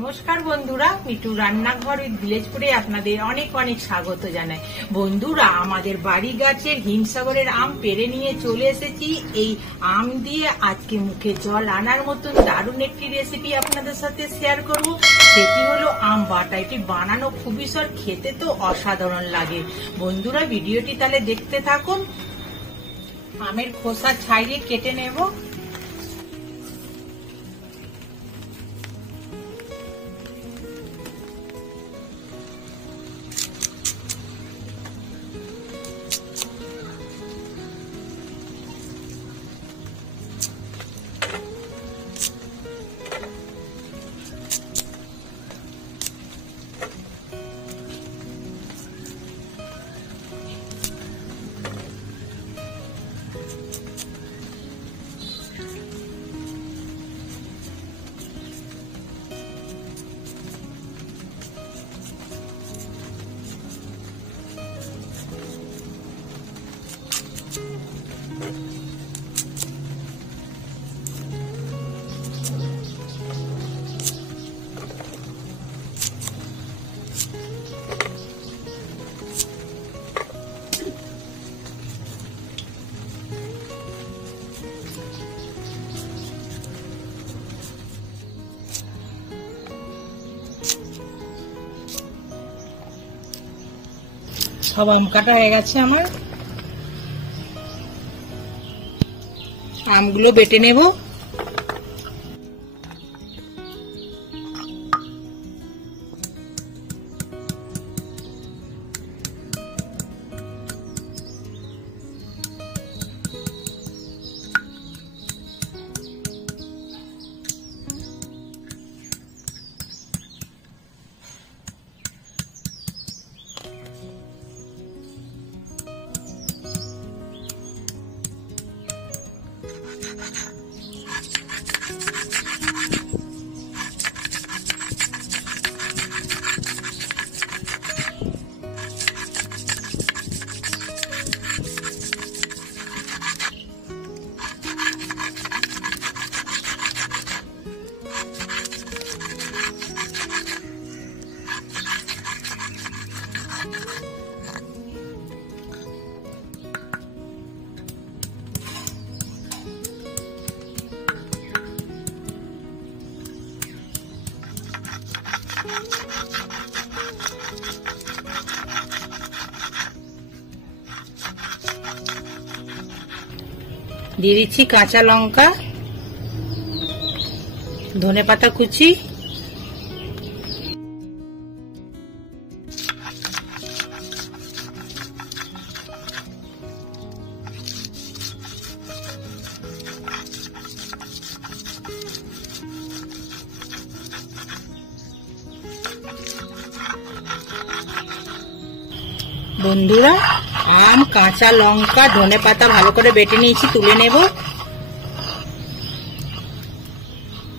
নমস্কার বন্ধুরা, মিঠু রান্নাঘর উইথ ভিলেজপুরে আপনাদের অনেক অনেক স্বাগত জানাই। বন্ধুরা, আমাদের বাড়ি গাছের হিমসাগরের আম পেড়ে নিয়ে চলে এসেছি। এই আম দিয়ে আজকে মুখে জল আনার মতন দারুণ একটি রেসিপি আপনাদের সাথে শেয়ার করব। সেটি হলো আম বাটা। এটি বানানো খুবই সহজ, খেতে তো অসাধারণ লাগে। বন্ধুরা, ভিডিওটি তাহলে দেখতে থাকুন। আমের খোসা ছাড়িয়ে কেটে নেব। সব আম কাটা হয়ে গেছে আমার। আমগুলো বেটে নেব। দিয়ে দিচ্ছি কাঁচা লঙ্কা, ধনেপাতা কুচি, বন্ধুরা আম, কাঁচা লঙ্কা, ধনেপাতা ভালো করে বেটে নিয়েছি, তুলে নেব।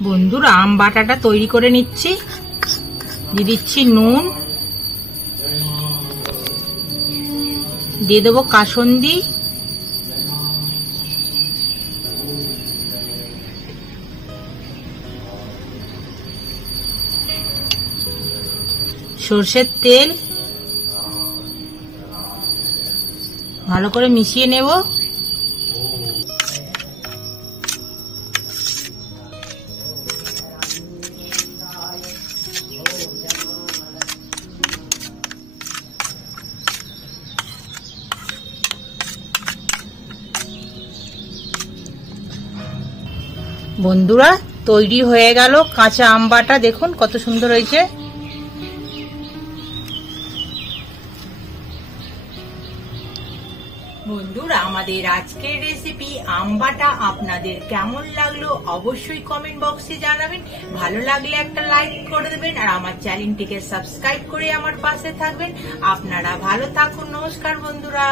বন্ধুরা, আম বাটাটা তৈরি করে নিচ্ছি। দিয়ে দিচ্ছি নুন, দিয়ে দেবো কাসুন্দি, সরষের তেল, ভালো করে মিশিয়ে নেব। বন্ধুরা, তৈরি হয়ে গেল কাঁচা আম বাটা। দেখুন কত সুন্দর হয়েছে। বন্ধুরা, আমাদের আজকের রেসিপি আম বাটা আপনাদের কেমন লাগলো অবশ্যই কমেন্ট বক্সে জানাবেন। ভালো লাগলে একটা লাইক করে দেবেন আর আমার চ্যানেলটিকে সাবস্ক্রাইব করে আমার পাশে থাকবেন। আপনারা ভালো থাকুন। নমস্কার বন্ধুরা।